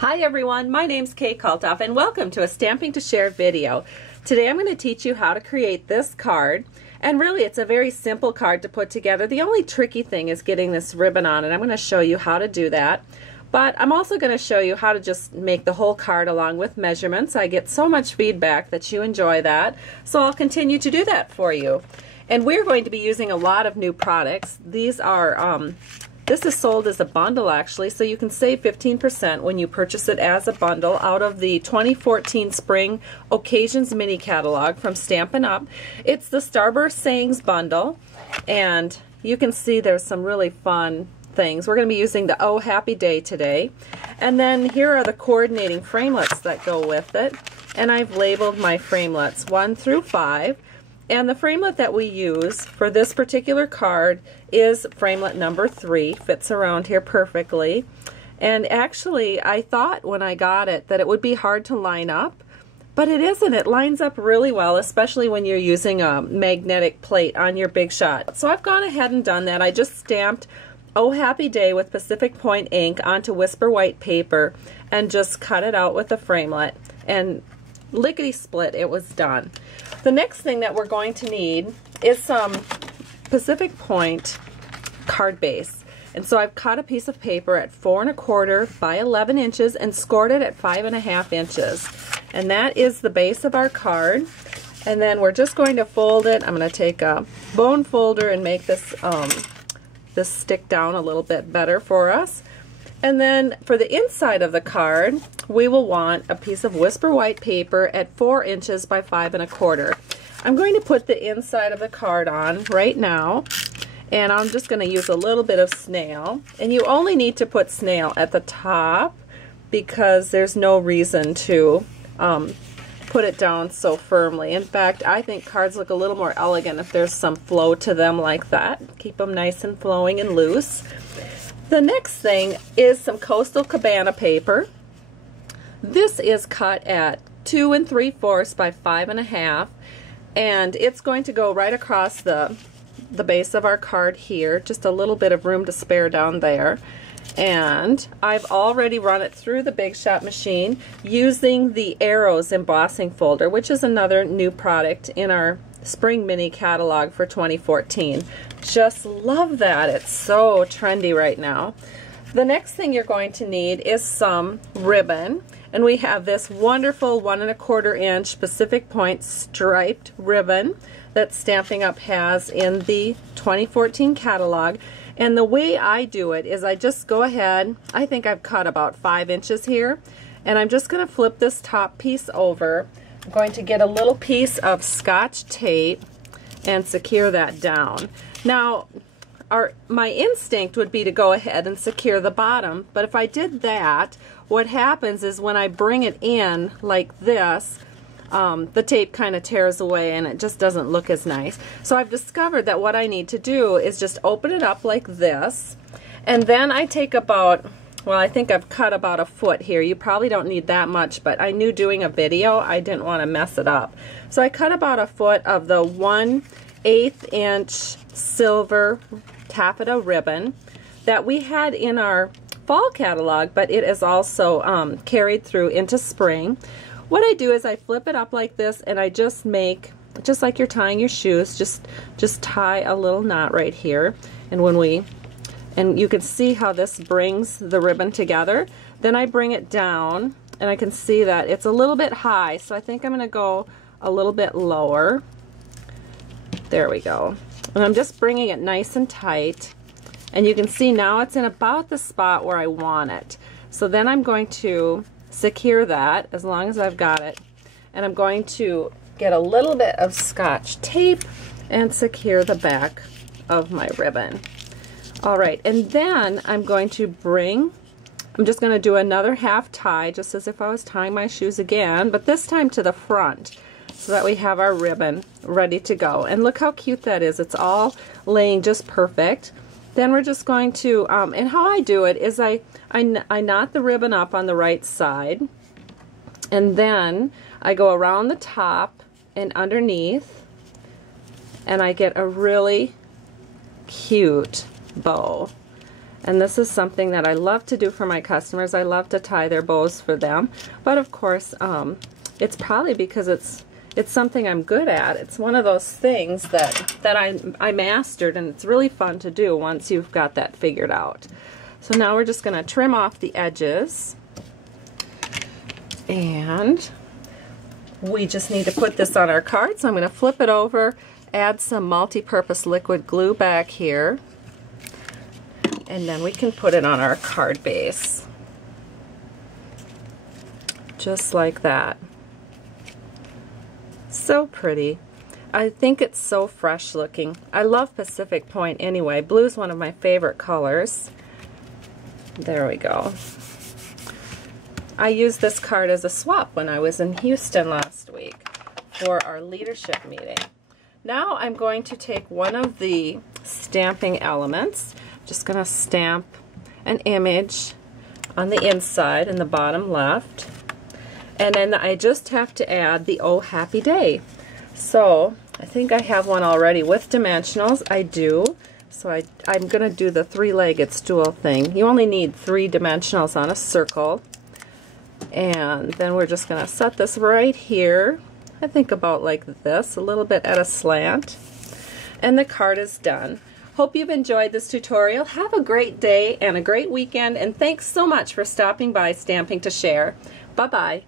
Hi everyone, my name's Kalthoff and welcome to a Stamping to Share video. Today I'm going to teach you how to create this card, and really it's a very simple card to put together. The only tricky thing is getting this ribbon on, and I'm going to show you how to do that. But I'm also going to show you how to just make the whole card along with measurements. I get so much feedback that you enjoy that, so I'll continue to do that for you. And we're going to be using a lot of new products. These are this is sold as a bundle actually, so you can save 15% when you purchase it as a bundle out of the 2014 Spring Occasions Mini Catalog from Stampin' Up. It's the Starburst Sayings Bundle, and you can see there's some really fun things. We're going to be using the Oh Happy Day today. And then here are the coordinating framelits that go with it, and I've labeled my framelits 1 through 5. And the framelit that we use for this particular card is framelit number 3. Fits around here perfectly. And actually, I thought when I got it that it would be hard to line up, but it isn't. It lines up really well, especially when you're using a magnetic plate on your Big Shot. So I've gone ahead and done that. I just stamped Oh Happy Day with Pacific Point ink onto Whisper White paper and just cut it out with a framelit, and lickety split, it was done. The next thing that we're going to need is some Pacific Point card base. And so I've cut a piece of paper at 4 1/4 by 11 inches and scored it at 5 1/2 inches. And that is the base of our card. And then we're just going to fold it. I'm going to take a bone folder and make this this stick down a little bit better for us. And then for the inside of the card, we will want a piece of Whisper White paper at 4 inches by 5 1/4. I'm going to put the inside of the card on right now, and I'm just going to use a little bit of snail. And you only need to put snail at the top because there's no reason to put it down so firmly. In fact, I think cards look a little more elegant if there's some flow to them like that. Keep them nice and flowing and loose. The next thing is some Coastal Cabana paper. This is cut at 2 3/4 by 5 1/2, and it's going to go right across the base of our card here. Just a little bit of room to spare down there. And I've already run it through the Big Shot machine using the Arrows embossing folder, which is another new product in our Spring Mini Catalog for 2014. Just love that. It's so trendy right now. The next thing you're going to need is some ribbon, and we have this wonderful 1 1/4 inch Pacific Point striped ribbon that Stampin' Up! Has in the 2014 catalog. And the way I do it is I just go ahead, I think I've cut about 5 inches here, and I'm just going to flip this top piece over. I'm going to get a little piece of Scotch tape and secure that down. Now, my instinct would be to go ahead and secure the bottom, but if I did that, what happens is when I bring it in like this, the tape kind of tears away and it just doesn't look as nice. So I've discovered that what I need to do is just open it up like this, and then I take about, well, I think I've cut about 1 foot here. You probably don't need that much, but I knew doing a video, I didn't want to mess it up. So I cut about 1 foot of the 1/8 inch silver taffeta ribbon that we had in our fall catalog, but it is also carried through into spring. What I do is I flip it up like this, and I just make, just like you're tying your shoes, just tie a little knot right here. And you can see how this brings the ribbon together. Then I bring it down, and I can see that it's a little bit high, so I think I'm going to go a little bit lower. There we go. And I'm just bringing it nice and tight, and you can see now it's in about the spot where I want it. So then I'm going to secure that as long as I've got it, and I'm going to get a little bit of Scotch tape and secure the back of my ribbon. Alright, and then I'm going to I'm just going to do another half tie, just as if I was tying my shoes again, but this time to the front, so that we have our ribbon ready to go. And look how cute that is. It's all laying just perfect. Then we're just going to, and how I do it is I knot the ribbon up on the right side, and then I go around the top and underneath, and I get a really cute bow. And this is something that I love to do for my customers. I love to tie their bows for them. But of course, it's probably because it's something I'm good at. It's one of those things that I mastered, and it's really fun to do once you've got that figured out. So now we're just going to trim off the edges, and we just need to put this on our card. So I'm going to flip it over, add some multi-purpose liquid glue back here, and then we can put it on our card base. Just like that. So pretty. I think it's so fresh looking. I love Pacific Point anyway. Blue is one of my favorite colors. There we go. I used this card as a swap when I was in Houston last week for our leadership meeting. Now I'm going to take one of the stamping elements. Just going to stamp an image on the inside in the bottom left. And then I just have to add the Oh Happy Day. So I think I have one already with dimensionals. I do. So I'm going to do the three-legged stool thing. You only need 3 dimensionals on a circle. And then we're just going to set this right here. I think about like this, a little bit at a slant. And the card is done. Hope you've enjoyed this tutorial. Have a great day and a great weekend. And thanks so much for stopping by Stamping to Share. Bye-bye.